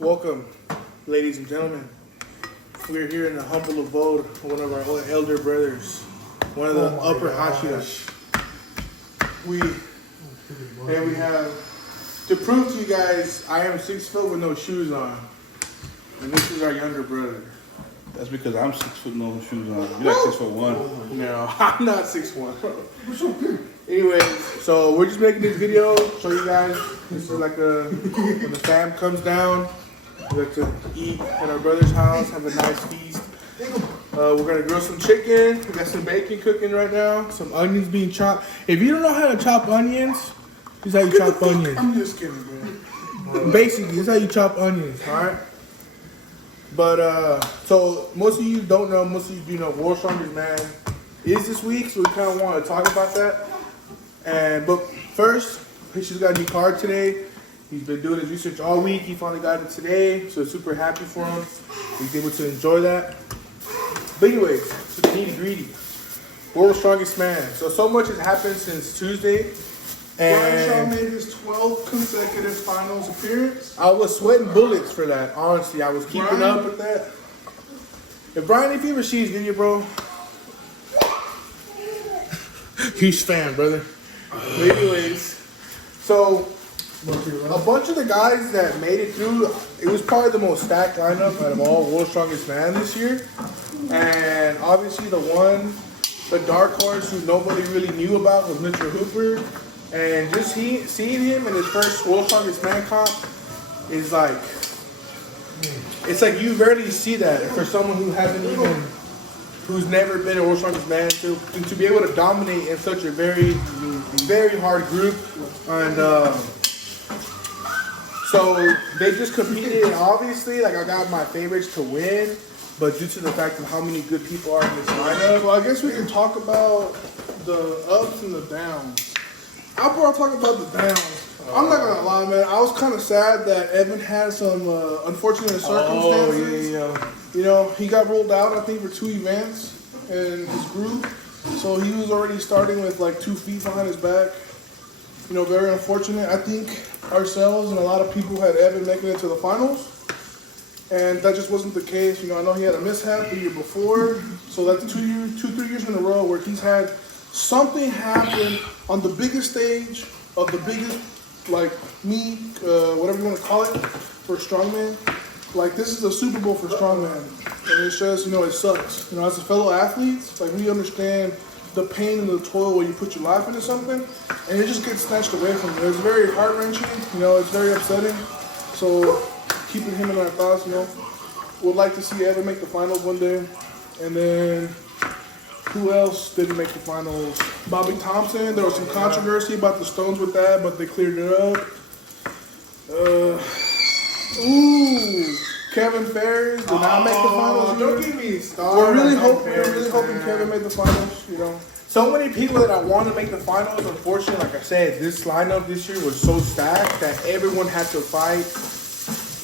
Welcome, ladies and gentlemen. We're here in the humble abode of one of our elder brothers, one of the upper Hashiras. We have to prove to you guys I am 6 foot with no shoes on, and this is our younger brother. That's because I'm 6 foot no shoes on. You're like 6'1". No, I'm not 6'1". Anyway, so we're just making this video, show you guys. This is like when the fam comes down, we get to eat at our brother's house, have a nice feast. We're gonna grill some chicken. We got some bacon cooking right now, some onions being chopped. If you don't know how to chop onions, this is how you chop onions. I'm just kidding, man. Basically, this is how you chop onions, alright? But, so most of you don't know, most of you do know, World's Strongest Man is this week, so we kind of want to talk about that. But first, he's just got a new card today. He's been doing his research all week. He finally got it today, so super happy for him. He's able to enjoy that. But anyways, so nitty-gritty. World's Strongest Man. So much has happened since Tuesday. Brian Shaw And made his 12th consecutive finals appearance. I was sweating bullets for that, honestly. I was keeping Brian? up with that. If Brian, if you ever see his video, bro, huge fan, brother. But anyways, so a bunch of the guys that made it through, it was probably the most stacked lineup out of all World's Strongest Man this year. And obviously the dark horse who nobody really knew about was Mr. Hooper. And just seeing him in his first World's Strongest Man comp is like, it's like you rarely see that for someone who's never been a World's Strongest Man to be able to dominate in such a very, very hard group. And so they just competed, and obviously, like, I got my favorites to win, but due to the fact of how many good people are in this lineup, Well, I guess we can talk about the ups and the downs. I'll talk about the downs. I'm not gonna lie, man. I was kind of sad that Evan had some unfortunate circumstances. yeah. You know, he got rolled out, I think, for 2 events in his group. So he was already starting with like 2 feet behind his back. You know, very unfortunate. I think ourselves and a lot of people had Evan making it to the finals. And that just wasn't the case. You know, I know he had a mishap the year before. So that's 3 years in a row where he's had something happen on the biggest stage of the biggest, like, meet, whatever you want to call it, for strongman. Like, this is a Super Bowl for strongman. And it's just, you know, it sucks. You know, as a fellow athletes, like, we understand the pain and the toil when you put your life into something, and it just gets snatched away from you. It's very heart-wrenching. You know, it's very upsetting. So, keeping him in our thoughts, you know. Would like to see Evan make the finals one day. And then, who else didn't make the finals? Bobby Thompson. There was some controversy about the stones with that, but they cleared it up. Kevin Ferris did not make the finals. Don't give me started. We're really hoping Kevin made the finals, you know. So many people that I want to make the finals, unfortunately, like I said, this lineup this year was so stacked that everyone had to fight.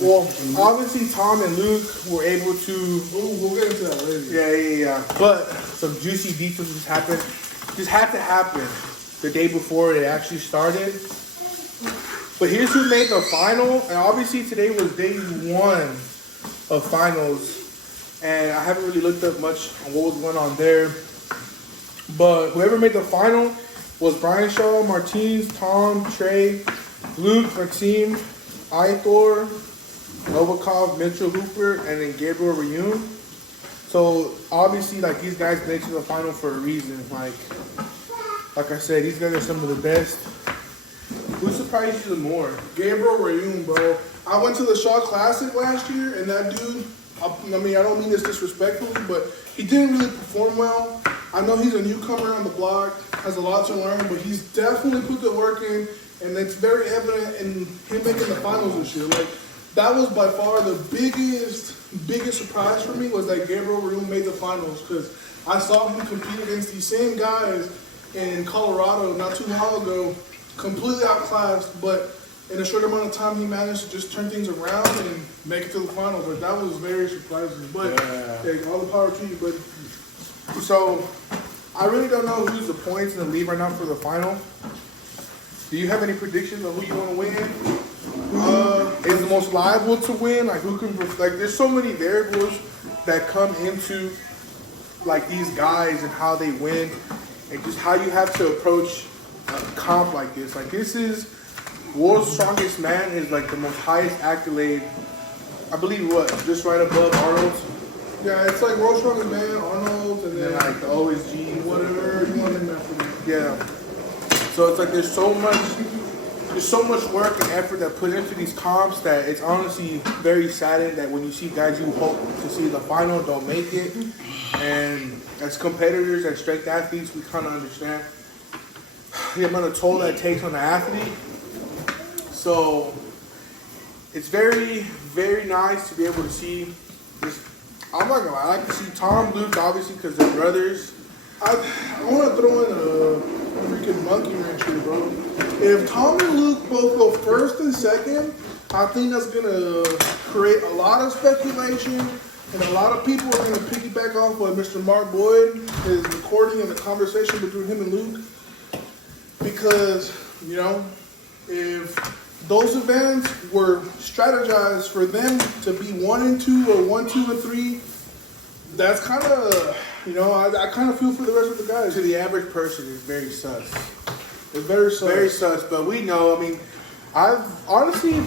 Well, obviously Tom and Luke were able to. We'll get into that later. Yeah. But some juicy details just happened. Just had to happen the day before it actually started. But here's who made the final, and obviously today was day 1 of finals, and I haven't really looked up much on what was going on there. But whoever made the final was Brian Shaw, Martins, Tom, Trey, Luke, Maxime, Aitor, Novikov, Mitchell Hooper, and then Gabriel Reun. So obviously, like, these guys made it to the final for a reason. Like I said, these guys are some of the best. Who surprised you the more? Gabriel Reun, bro. I went to the Shaw Classic last year, and that dude, I mean, I don't mean this disrespectfully, but he didn't really perform well. I know he's a newcomer on the block, has a lot to learn, but he's definitely put the work in, and it's very evident in him making the finals this year. Like, that was by far the biggest surprise for me, was that Gabriel Reun made the finals, because I saw him compete against these same guys in Colorado not too long ago, completely outclassed, but in a short amount of time, he managed to just turn things around and make it to the finals. Like, that was very surprising. But hey, all the power to you, buddy. So, I really don't know who's the points in the lead right now for the final. Do you have any predictions on who you want to win? is the most liable to win. Like who can, like there's so many variables that come into like these guys and how they win, and just how you have to approach a comp like this. Like this is World's Strongest Man is like the most highest accolade. I believe what just right above Arnold's. Yeah, it's like World's Strongest Man, Arnold's, and then like the OSG, whatever you want in there for me. Yeah. So it's like there's so much work and effort that put into these comps that it's honestly very saddening that when you see guys you hope to see the final don't make it. And as competitors, as strength athletes, we kind of understand the amount of toll that takes on the athlete. So it's very, very nice to be able to see this. I'm not gonna lie, I like to see Tom, Luke, obviously, because they're brothers. I want to throw in a freaking monkey wrench here, bro. If Tom and Luke both go first and second, I think that's gonna create a lot of speculation, and a lot of people are gonna piggyback off what Mr. Mark Boyd is recording in the conversation between him and Luke. Because, you know, if those events were strategized for them to be 1 and 2 or 1, 2, and 3, that's kind of, you know, I kind of feel for the rest of the guys. To the average person, it's very sus. It's very sus. Very sus, but we know, I mean, I've honestly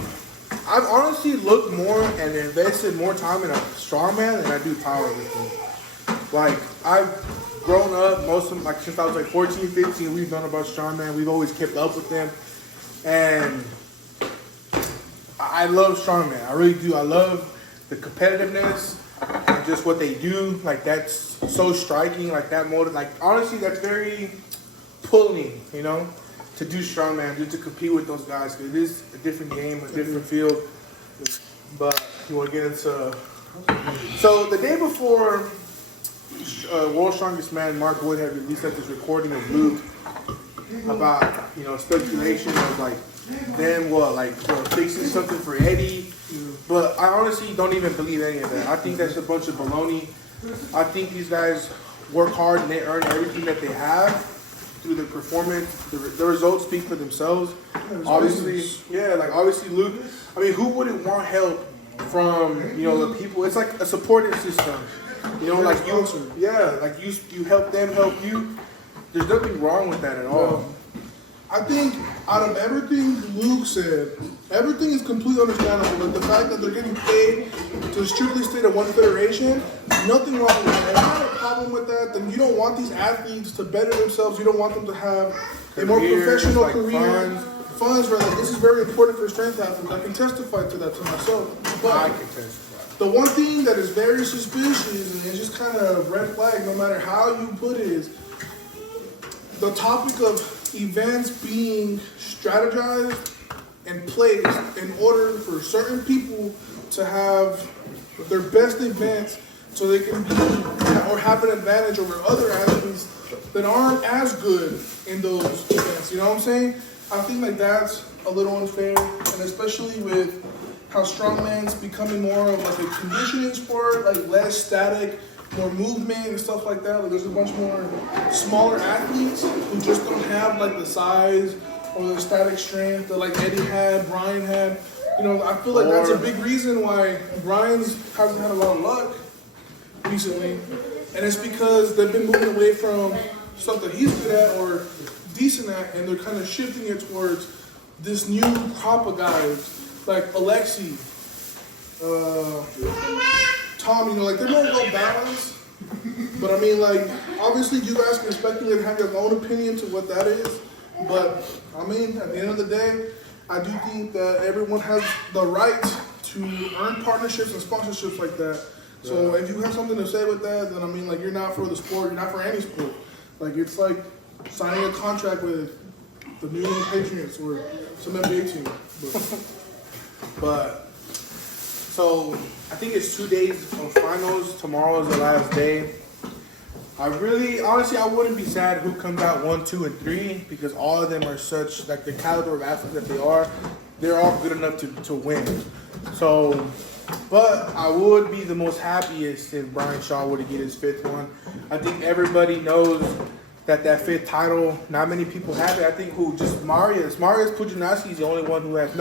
looked more and invested more time in a strongman than I do powerlifting. Like, I've grown up since I was like 14, 15, we've known about strongman. We've always kept up with them. And I love strongman. I really do. I love the competitiveness and just what they do. Like, that's so striking. Like, that motive. Like, honestly, that's very pulling, you know, to do strongman, just to compete with those guys. It is a different game, a different field. But you want to get into... So, the day before World's Strongest Man, Mark Wood had released this recording of Luke about, you know, speculation of like them fixing something for Eddie. But I honestly don't even believe any of that. I think that's a bunch of baloney. I think these guys work hard and they earn everything that they have through their performance. The results speak for themselves. Obviously Luke, I mean, who wouldn't want help from, you know, the people? It's like a supportive system. You know, like you help them help you. There's nothing wrong with that at all. I think out of everything Luke said, everything is completely understandable. Like the fact that they're getting paid to strictly stay to one federation, nothing wrong with that. If you have a problem with that, then you don't want these athletes to better themselves. You don't want them to have a more professional career. Funds, right? Like, this is very important for strength athletes. I can testify to that to myself. But I can testify. The one thing that is very suspicious and it's just kind of red flag, no matter how you put it, is the topic of events being strategized and placed in order for certain people to have their best events so they can be or have an advantage over other athletes that aren't as good in those events. You know what I'm saying? I think like that's a little unfair, and especially with how strongman's becoming more of like a conditioning sport, like less static, more movement and stuff like that. Like there's a bunch more smaller athletes who just don't have like the size or the static strength that like Eddie had, Brian had. You know, I feel like that's a big reason why Brian's hasn't had a lot of luck recently. And it's because they've been moving away from stuff that he's good at or decent at, and they're kind of shifting it towards this new crop of guys like Alexi, Tom, you know, like they're more well balanced. But I mean, like, obviously you guys can speculate and have your own opinion to what that is. But I mean, at the end of the day, I do think that everyone has the right to earn partnerships and sponsorships like that. So if you have something to say with that, then I mean, like, you're not for the sport, you're not for any sport. Like, it's like signing a contract with the New England Patriots or some NBA team. But so I think it's 2 days of finals. Tomorrow is the last day. Honestly, I wouldn't be sad who comes out 1, 2, and 3 because all of them are such, like the caliber of athletes that they are, they're all good enough to win. So, but I would be the most happiest if Brian Shaw were to get his 5th one. I think everybody knows that 5th title, not many people have it. I think Mariusz Pudzianowski is the only one who has,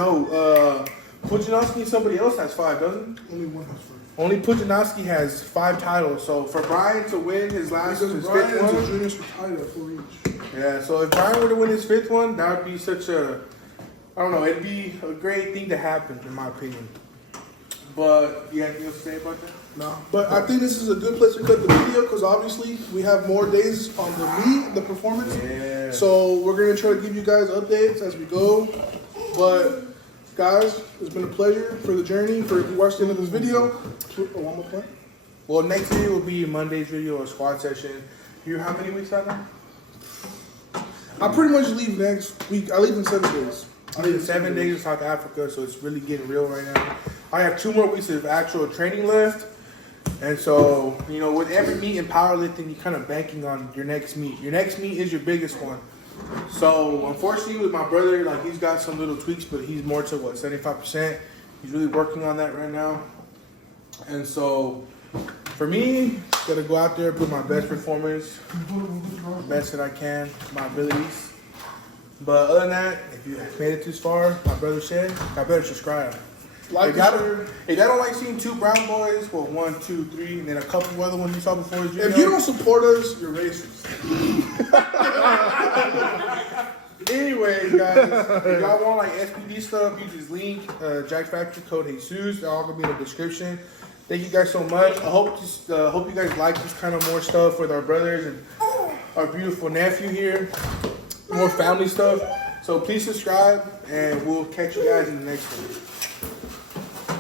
Pujanowski and somebody else has 5, doesn't he? Only one has 5. Only Pujanowski has 5 titles. So for Brian to win his Because his Brian fifth and one, Junior's retired at 4 each. yeah. So if Brian were to win his 5th one, that would be such a, I don't know, it'd be a great thing to happen in my opinion. But you have anything else to say about that? No, but I think this is a good place to cut the video because obviously we have more days on the meet, the performance. Yeah. So we're gonna try to give you guys updates as we go. But guys, it's been a pleasure for the journey. For if you watched the end of this video, one more point. Well, next video will be Monday's video or squad session. You how many weeks out now? I pretty much leave next week. I leave in 7 days. I leave in 7 days in South Africa, so it's really getting real right now. I have 2 more weeks of actual training left. And so, you know, with every meet in powerlifting, you're kind of banking on your next meet. Your next meet is your biggest one. So, unfortunately, with my brother, like, he's got some little tweaks, but he's more to, 75%. He's really working on that right now. And so, for me, gotta go out there, put my best performance, the best that I can, my abilities. But other than that, if you made it this far, my brother said, I better subscribe. Like If y'all don't like seeing 2 brown boys, well, 1, 2, 3, and then a couple other ones you saw before his video. If you don't support us, you're racist. Anyways, guys, if y'all want like SPD stuff, use this link, Jack Factory code Jesus. They're all gonna be in the description. Thank you guys so much. I hope you guys like this kind of more stuff with our brothers and our beautiful nephew here. More family stuff. So please subscribe, and we'll catch you guys in the next one.